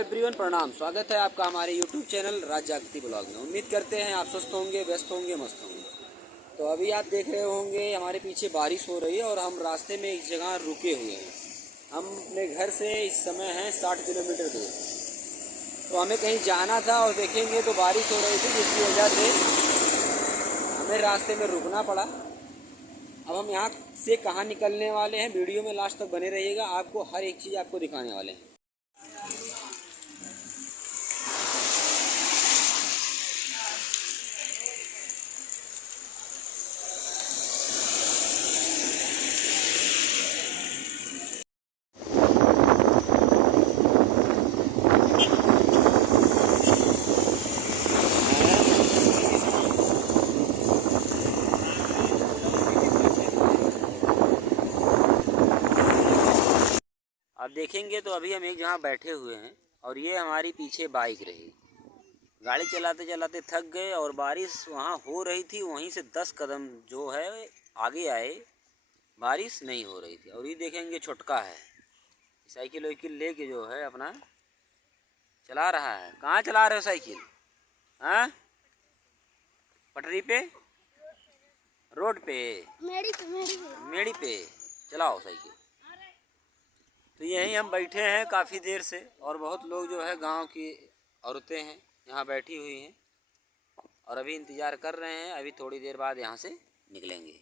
Everyone, प्रणाम। स्वागत है आपका हमारे यूट्यूब चैनल राज जागती ब्लॉग में। उम्मीद करते हैं आप स्वस्थ होंगे, व्यस्त होंगे, मस्त होंगे। तो अभी आप देख रहे होंगे हमारे पीछे बारिश हो रही है और हम रास्ते में एक जगह रुके हुए हैं। हम अपने घर से इस समय हैं 60 किलोमीटर दूर। तो हमें कहीं जाना था और देखेंगे तो बारिश हो रही थी, जिसकी वजह से हमें रास्ते में रुकना पड़ा। अब हम यहाँ से कहाँ निकलने वाले हैं, वीडियो में लास्ट तक बने रहिएगा। आपको हर एक चीज़ आपको दिखाने वाले हैं। आप देखेंगे तो अभी हम एक जगह बैठे हुए हैं और ये हमारी पीछे बाइक रही। गाड़ी चलाते चलाते थक गए और बारिश वहाँ हो रही थी, वहीं से 10 कदम जो है आगे आए, बारिश नहीं हो रही थी। और ये देखेंगे छुटका है, साइकिल वाइकिल लेके जो है अपना चला रहा है। कहाँ चला रहे हो साइकिल? हाँ, पटरी पे, रोड पे, मेड़ी पे चलाओ साइकिल। तो यहीं हम बैठे हैं काफ़ी देर से और बहुत लोग जो है गांव की औरतें हैं यहाँ बैठी हुई हैं और अभी इंतज़ार कर रहे हैं। अभी थोड़ी देर बाद यहाँ से निकलेंगे।